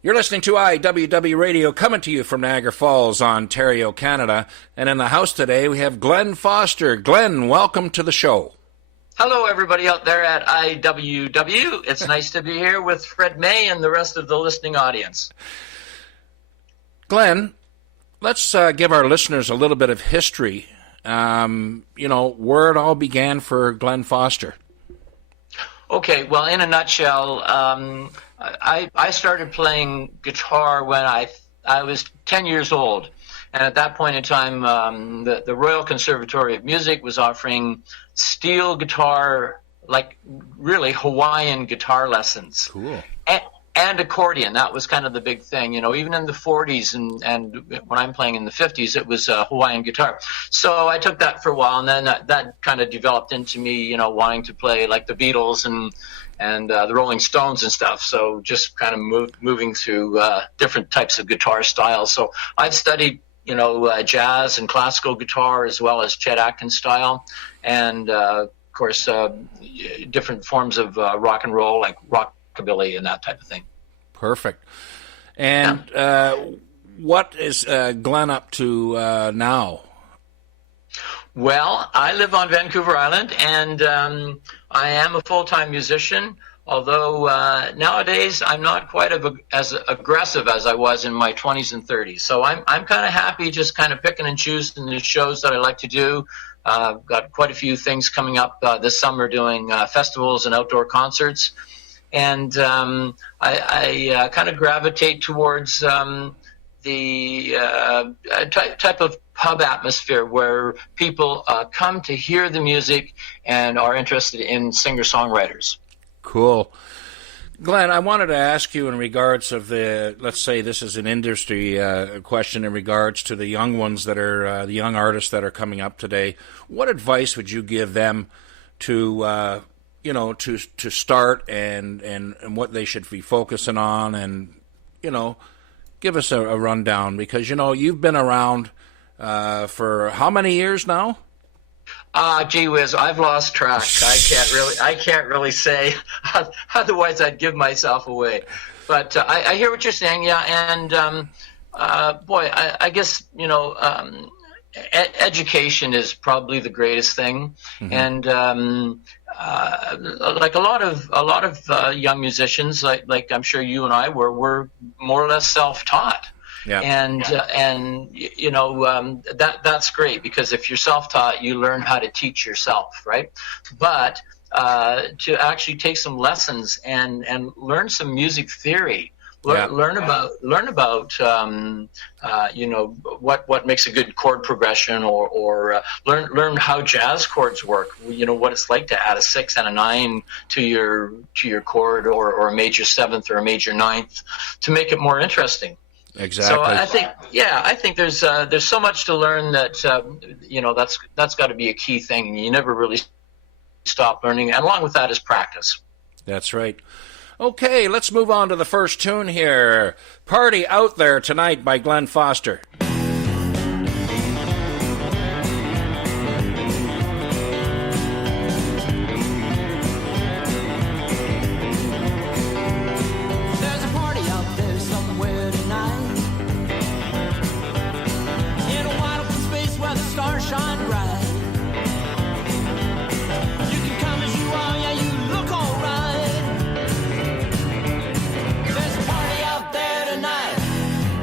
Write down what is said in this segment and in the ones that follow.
You're listening to IWW Radio, coming to you from Niagara Falls, Ontario, Canada. And in the house today, we have Glen Foster. Glen, welcome to the show. Hello, everybody out there at IWW. It's nice to be here with Fred May and the rest of the listening audience. Glen, let's give our listeners a little bit of history. Where it all began for Glen Foster. Okay, well, in a nutshell, I started playing guitar when I was 10 years old. And at that point in time, the Royal Conservatory of Music was offering steel guitar, like really Hawaiian guitar lessons. Cool. And accordion. That was kind of the big thing. Even in the 40s and when I'm playing in the 50s, it was Hawaiian guitar. So I took that for a while, and then that kind of developed into me, wanting to play like the Beatles and the Rolling Stones and stuff. So just kind of moving through different types of guitar styles. So I've studied, jazz and classical guitar as well as Chet Atkins style, and of course different forms of rock and roll, like rockabilly and that type of thing. Perfect. And what is Glen up to now? Well, I live on Vancouver Island, and I am a full-time musician, although nowadays I'm not quite as aggressive as I was in my 20s and 30s. So I'm kind of happy just kind of picking and choosing the shows that I like to do. Got quite a few things coming up this summer, doing festivals and outdoor concerts. And I kind of gravitate towards the type of pub atmosphere where people come to hear the music and are interested in singer-songwriters. Cool. Glen, I wanted to ask you in regards of let's say this is an industry question in regards to the young ones that are, the young artists that are coming up today. What advice would you give them to to start and what they should be focusing on, and, give us a rundown, because, you've been around for how many years now? Gee whiz, I've lost track. I can't really say. Otherwise, I'd give myself away. But I hear what you're saying, yeah. And I guess education is probably the greatest thing. Mm-hmm. And like a lot of young musicians, like I'm sure you and I were more or less self-taught. Yeah. And that's great, because if you're self-taught, you learn how to teach yourself, right? But to actually take some lessons and learn some music theory, learn about what makes a good chord progression, or learn how jazz chords work. What it's like to add a 6 and a 9 to your chord, or a major 7th or a major 9th, to make it more interesting. Exactly. So I think there's so much to learn that that's got to be a key thing. You never really stop learning, and along with that is practice. That's right. Okay, let's move on to the first tune here. Party Out There Tonight by Glen Foster.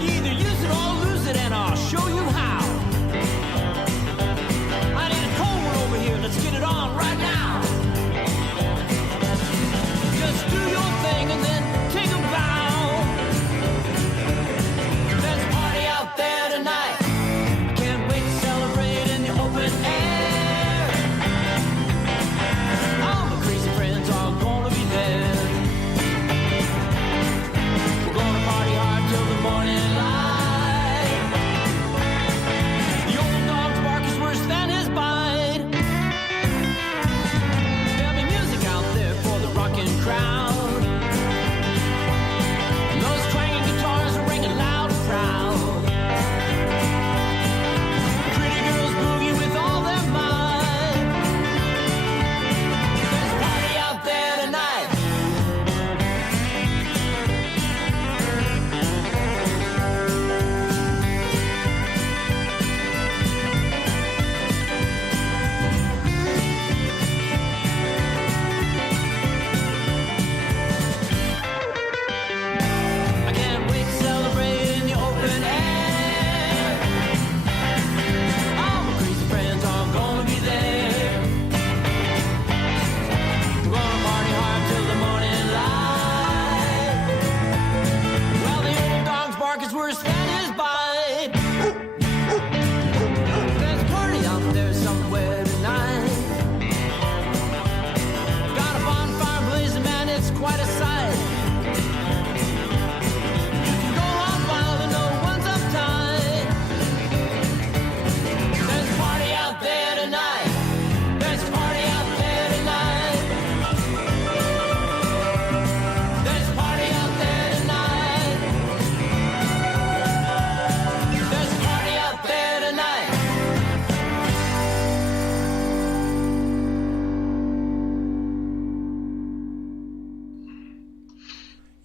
Either use it or lose it, and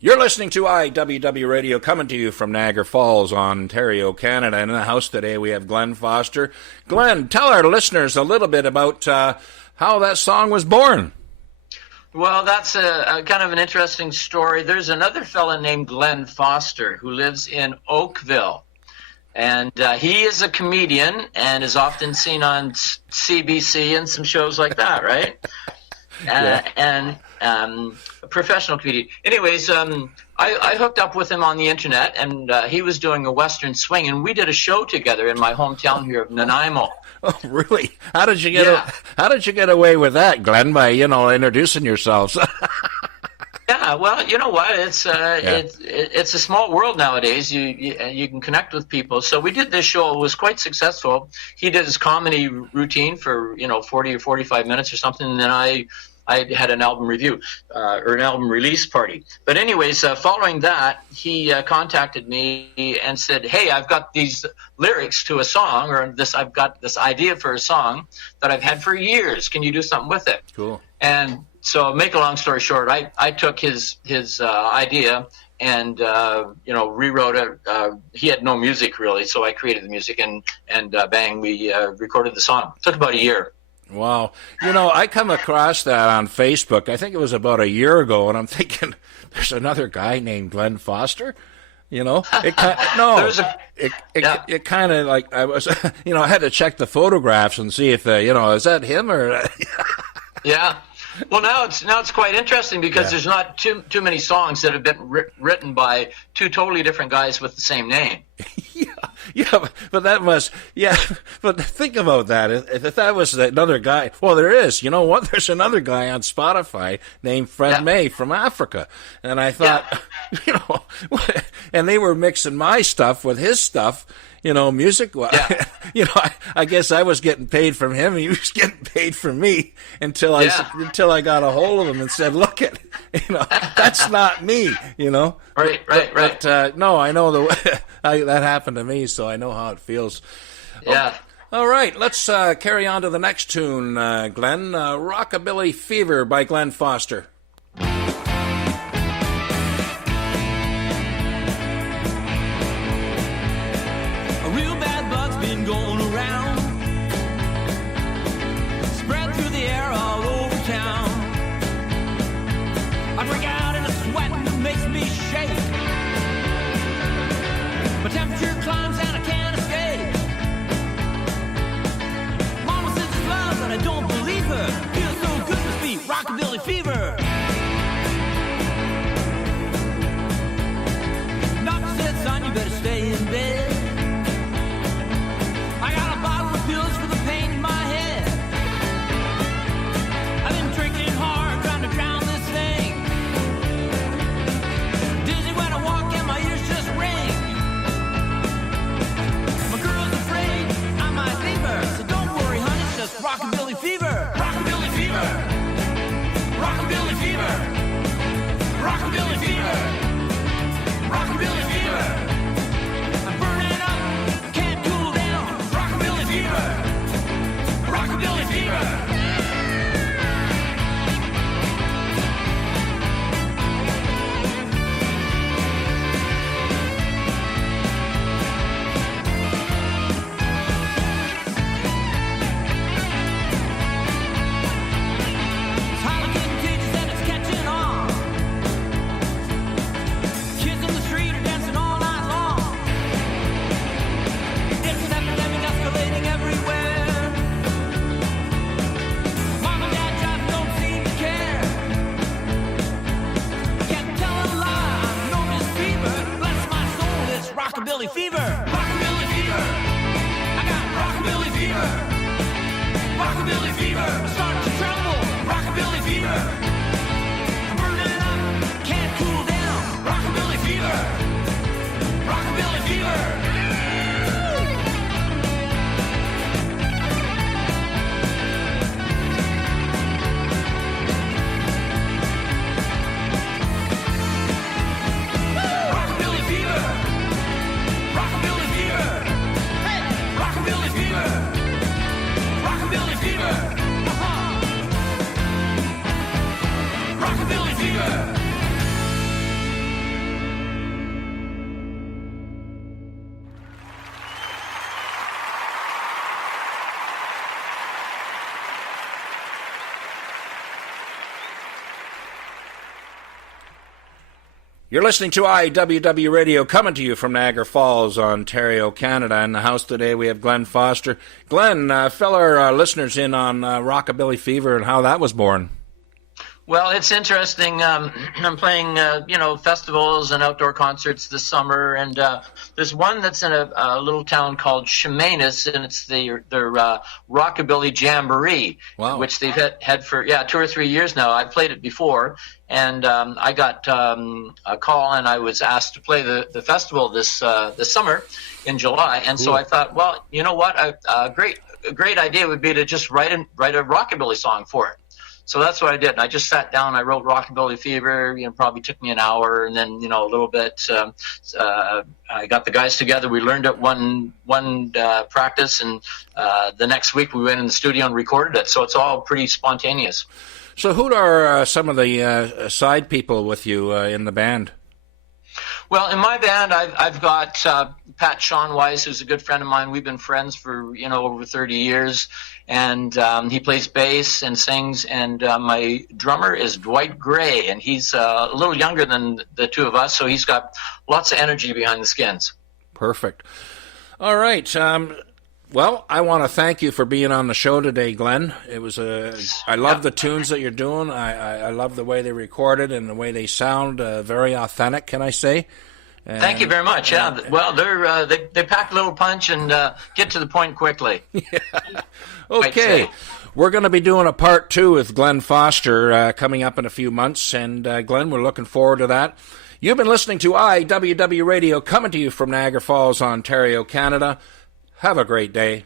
You're listening to IWW Radio, coming to you from Niagara Falls, Ontario, Canada. And in the house today we have Glen Foster. Glen, tell our listeners a little bit about how that song was born. Well, that's a kind of an interesting story. There's another fella named Glen Foster who lives in Oakville. And he is a comedian and is often seen on CBC and some shows like that, right? And a professional comedian. Anyways, I hooked up with him on the internet, and he was doing a Western swing, and we did a show together in my hometown here of Nanaimo. Oh, really? How did you get away with that, Glen? By introducing yourselves? Yeah, well, you know what? It's a small world nowadays. You can connect with people. So we did this show. It was quite successful. He did his comedy routine for 40 or 45 minutes or something, and then I had an album review or an album release party. But anyways, following that, he contacted me and said, "Hey, I've got these lyrics to a song, or I've got this idea for a song that I've had for years. Can you do something with it?" Cool. And so, make a long story short, I took his idea and rewrote it. He had no music really, so I created the music, and bang, we recorded the song. It took about a year. Wow. I come across that on Facebook. I think it was about a year ago, and I'm thinking, there's another guy named Glen Foster. It kind of like I was, I had to check the photographs and see if is that him or? Yeah. Well, now it's quite interesting because there's not too many songs that have been written by two totally different guys with the same name. But that must, but think about that. If that was another guy, well, there is. You know what? There's another guy on Spotify named Fred May from Africa. And I thought, and they were mixing my stuff with his stuff. Music. I guess I was getting paid from him, and he was getting paid from me until I got a hold of him and said, "Look that's not me." Right. But no, I know that happened to me, so I know how it feels. Yeah. All right, let's carry on to the next tune, Glen. "Rockabilly Fever" by Glen Foster. Going around, spread through the air all over town. I break out in a sweat and it makes me shake. My temperature climbs and I can't escape. Mama says it's love, but I don't believe her. Feels so good to be rockabilly fever. Doctor said, son, you better stay in bed. I got a bottle of pills for the pain in my head. I've been drinking hard, trying to drown this thing. Dizzy when I walk and my ears just ring. My girl's afraid I might leave her, so don't worry, honey, it's just rockabilly fever. Rockabilly fever. Rockabilly fever. Rockabilly fever. Rockabilly fever. I'm burning up, can't cool down. Rockabilly fever. Rockabilly fever. It's highly contagious and it's catching on. Kids in the street are dancing all night long. It's an epidemic escalating everywhere. Mom and dad just don't seem to care. I can't tell a lie, I'm known as fever. Bless my soul, it's rockabilly fever. Rockabilly fever. I got rockabilly fever. Rockabilly fever. I'm starting to tremble. Rockabilly fever. I'm burning up, can't cool down. Rockabilly fever. Rockabilly fever. Rockabilly fever. Rockabilly You're listening to IWW Radio, coming to you from Niagara Falls, Ontario, Canada. In the house today, we have Glen Foster. Glen, fill our listeners in on Rockabilly Fever and how that was born. Well, it's interesting. I'm playing, festivals and outdoor concerts this summer, and there's one that's in a little town called Chemainus, and it's their Rockabilly Jamboree, Wow. which they've had for 2 or 3 years now. I've played it before, and I got a call, and I was asked to play the festival this summer in July, and so I thought, well, you know what, a great idea would be to just write a rockabilly song for it. So that's what I did. I just sat down. I wrote Rockabilly Fever. Probably took me an hour, and then a little bit. I got the guys together. We learned it one practice, and the next week we went in the studio and recorded it. So it's all pretty spontaneous. So who are some of the side people with you in the band? Well, in my band, I've got Pat Sean Weiss, who's a good friend of mine. We've been friends for over 30 years, and he plays bass and sings. And my drummer is Dwight Gray, and he's a little younger than the two of us, so he's got lots of energy behind the skins. Perfect. All right. Well, I want to thank you for being on the show today, Glen. It was I love the tunes that you're doing. I love the way they recorded and the way they sound. Very authentic, can I say? And, thank you very much. Yeah. Well, they pack a little punch and get to the point quickly. Yeah. Okay. We're going to be doing a part 2 with Glen Foster coming up in a few months, and Glen, we're looking forward to that. You've been listening to IWW Radio, coming to you from Niagara Falls, Ontario, Canada. Have a great day.